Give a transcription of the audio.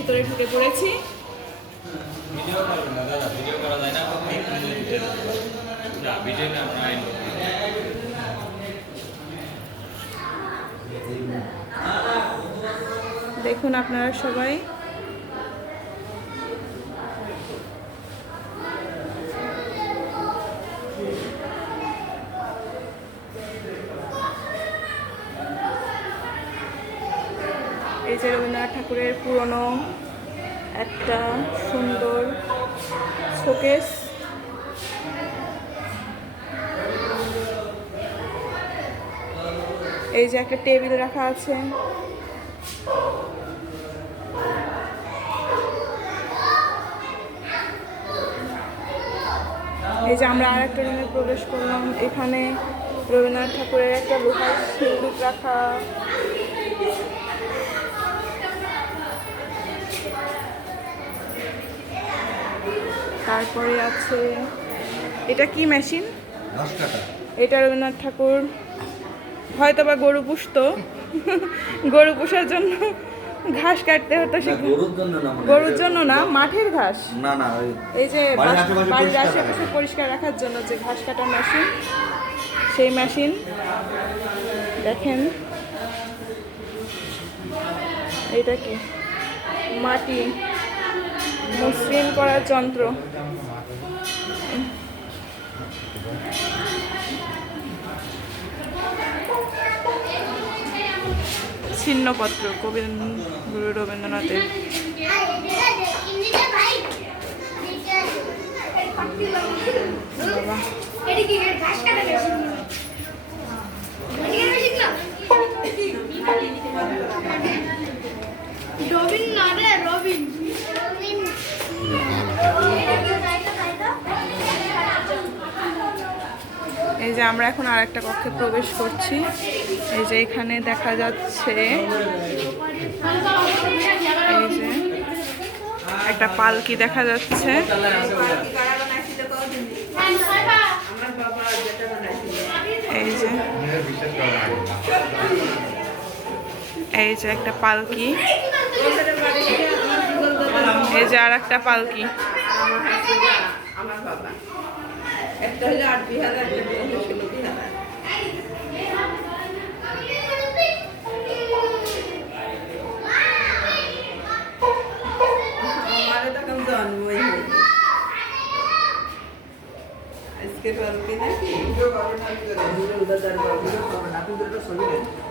ভিতরে ঢুকে পড়েছি। দেখুন আপনারা না দাদা ভিডিও করা যায় না আপনি না ভিডিও না নাই দেখুন আপনারা সবাই এই যে রবীন্দ্রনাথ ঠাকুরের পুরনো একটা সুন্দর শোকেস। এই যে একটা টেবিল রাখা আছে। এই যে আমরা আর একটা রুমে প্রবেশ করলাম। এখানে রবীন্দ্রনাথ ঠাকুরের একটা লোহার সিন্দুক রাখা তারপরে আছে এটা কি মেশিন এটা রবীন্দ্রনাথ ঠাকুর। হয়তো বা গরু পুষতো। গরু পুষার জন্য ঘাস কাটতে হতো গরুর জন্য না মনে মাঠের ঘাস। না না এই যে বাড়ির আশেপাশে। পরিষ্কার রাখার জন্য যে ঘাস কাটার মেশিন সেই মেশিন দেখেন। এটা কি? মাটি। মসৃণ করার যন্ত্র। ছিন্নপত্র কবি গুরু রবীন্দ্রনাথের। বাবা এই যে আমরা এখন আর একটা কক্ষে প্রবেশ করছি। এই যে এখানে দেখা যাচ্ছে এই যে একটা পালকি দেখা যাচ্ছে। এই যে এই যে একটা পালকি। এই যে আর একটা পালকি আমার বাবা। একটা হলো আট বিহার একটা হলো ষোলো বিহার আমারও তখন জন্মই হয়নি। আজকে পালকি নাকি? ভিডিও করো না ভিডিও করো না ভিডিও করো না